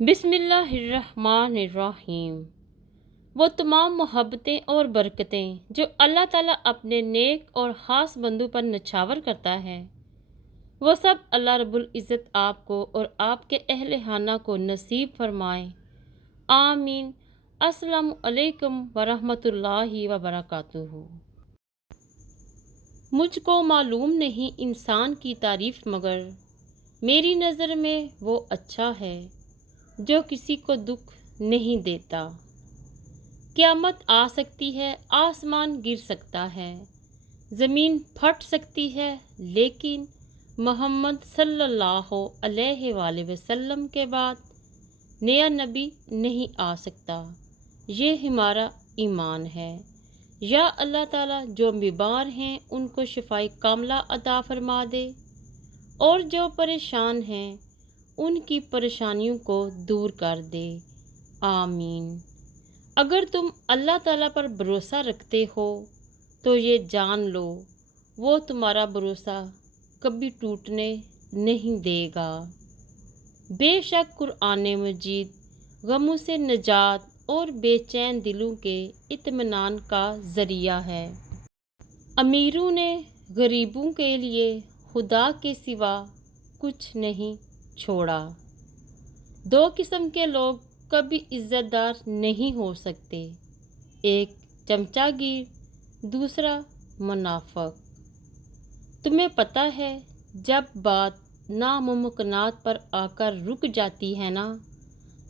بسم اللہ الرحمن الرحیم۔ وہ تمام محبتیں اور برکتیں جو اللہ تعالیٰ اپنے نیک اور خاص بندوں پر نچھاور کرتا ہے، وہ سب اللہ رب العزت آپ کو اور آپ کے اہل خانہ کو نصیب فرمائے، آمین۔ السلام علیکم ورحمۃ اللہ وبرکاتہ۔ مجھ کو معلوم نہیں انسان کی تعریف، مگر میری نظر میں وہ اچھا ہے جو کسی کو دکھ نہیں دیتا۔ قیامت آ سکتی ہے، آسمان گر سکتا ہے، زمین پھٹ سکتی ہے، لیکن محمد صلی اللہ علیہ وآلہ وسلم کے بعد نیا نبی نہیں آ سکتا۔ یہ ہمارا ایمان ہے۔ یا اللہ تعالیٰ جو بیمار ہیں ان کو شفائے کاملہ عطا فرما دے، اور جو پریشان ہیں ان کی پریشانیوں کو دور کر دے، آمین۔ اگر تم اللہ تعالیٰ پر بھروسہ رکھتے ہو تو یہ جان لو وہ تمہارا بھروسہ کبھی ٹوٹنے نہیں دے گا۔ بے شک قرآن مجید غموں سے نجات اور بے چین دلوں کے اطمینان کا ذریعہ ہے۔ امیروں نے غریبوں کے لیے خدا کے سوا کچھ نہیں چھوڑا۔ دو قسم کے لوگ کبھی عزت دار نہیں ہو سکتے، ایک چمچہ گیر، دوسرا منافق۔ تمہیں پتہ ہے جب بات ناممکنات پر آ کر رک جاتی ہے نا،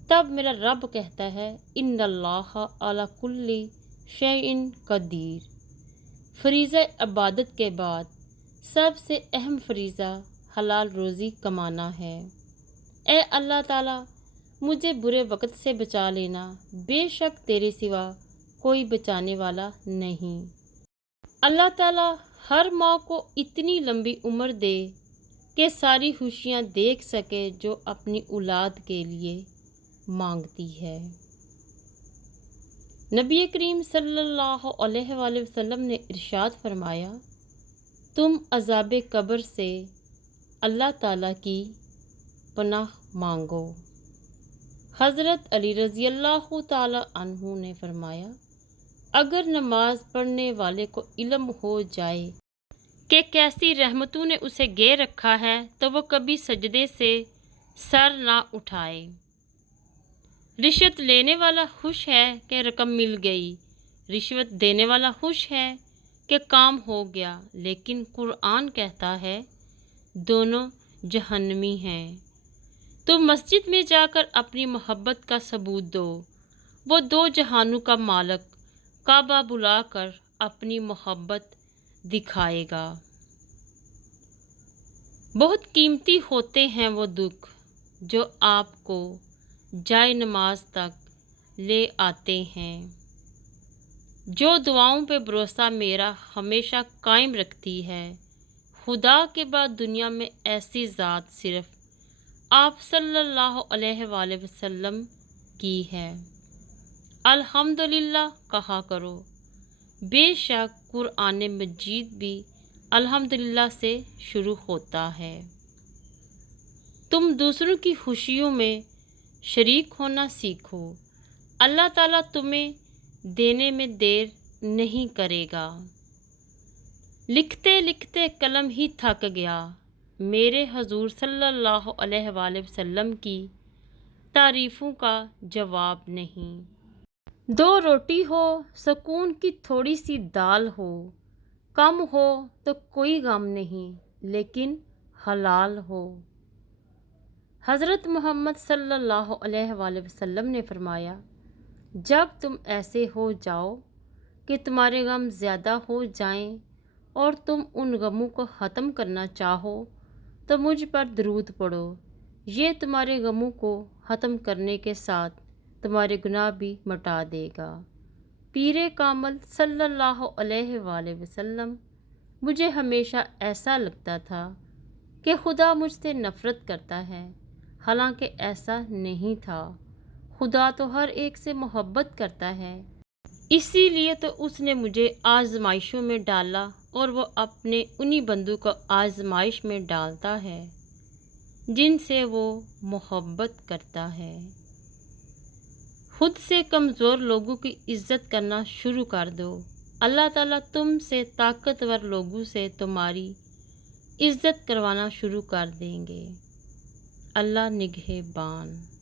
تب میرا رب کہتا ہے ان اللہ علی کل شیء قدیر۔ فریضہ عبادت کے بعد سب سے اہم فریضہ حلال روزی کمانا ہے۔ اے اللہ تعالیٰ مجھے برے وقت سے بچا لینا، بے شک تیرے سوا کوئی بچانے والا نہیں۔ اللہ تعالیٰ ہر ماں کو اتنی لمبی عمر دے کہ ساری خوشیاں دیکھ سکے جو اپنی اولاد کے لیے مانگتی ہے۔ نبی کریم صلی اللہ علیہ وآلہ وسلم نے ارشاد فرمایا، تم عذاب قبر سے اللہ تعالیٰ کی پناہ مانگو۔ حضرت علی رضی اللہ تعالیٰ عنہ نے فرمایا، اگر نماز پڑھنے والے کو علم ہو جائے کہ کیسی رحمتوں نے اسے گھیر رکھا ہے تو وہ کبھی سجدے سے سر نہ اٹھائے۔ رشوت لینے والا خوش ہے کہ رقم مل گئی، رشوت دینے والا خوش ہے کہ کام ہو گیا، لیکن قرآن کہتا ہے دونوں جہنمی ہیں۔ تو مسجد میں جا کر اپنی محبت کا ثبوت دو، وہ دو جہانوں کا مالک کعبہ بلا کر اپنی محبت دکھائے گا۔ بہت قیمتی ہوتے ہیں وہ دکھ جو آپ کو جائے نماز تک لے آتے ہیں۔ جو دعاؤں پہ بھروسہ میرا ہمیشہ قائم رکھتی ہے، خدا کے بعد دنیا میں ایسی ذات صرف آپ صلی اللہ علیہ وآلہ وسلم کی ہے۔ الحمدللہ کہا کرو، بے شک قرآن مجید بھی الحمدللہ سے شروع ہوتا ہے۔ تم دوسروں کی خوشیوں میں شریک ہونا سیکھو، اللہ تعالیٰ تمہیں دینے میں دیر نہیں کرے گا۔ لکھتے لکھتے قلم ہی تھک گیا، میرے حضور صلی اللہ علیہ وآلہ وسلم کی تعریفوں کا جواب نہیں۔ دو روٹی ہو، سکون کی تھوڑی سی دال ہو، کم ہو تو کوئی غم نہیں، لیکن حلال ہو۔ حضرت محمد صلی اللہ علیہ وآلہ وسلم نے فرمایا، جب تم ایسے ہو جاؤ کہ تمہارے غم زیادہ ہو جائیں اور تم ان غموں کو ختم کرنا چاہو تو مجھ پر درود پڑھو، یہ تمہارے غموں کو ختم کرنے کے ساتھ تمہارے گناہ بھی مٹا دے گا۔ پیر کامل صلی اللہ علیہ وآلہ وسلم، مجھے ہمیشہ ایسا لگتا تھا کہ خدا مجھ سے نفرت کرتا ہے، حالانکہ ایسا نہیں تھا۔ خدا تو ہر ایک سے محبت کرتا ہے، اسی لیے تو اس نے مجھے آزمائشوں میں ڈالا اور وہ اپنے انہی بندوں کو آزمائش میں ڈالتا ہے۔ جن سے وہ محبت کرتا ہے۔ خود سے کمزور لوگوں کی عزت کرنا شروع کر دو، اللہ تعالیٰ تم سے طاقتور لوگوں سے تمہاری عزت کروانا شروع کر دیں گے۔ اللہ نگہبان۔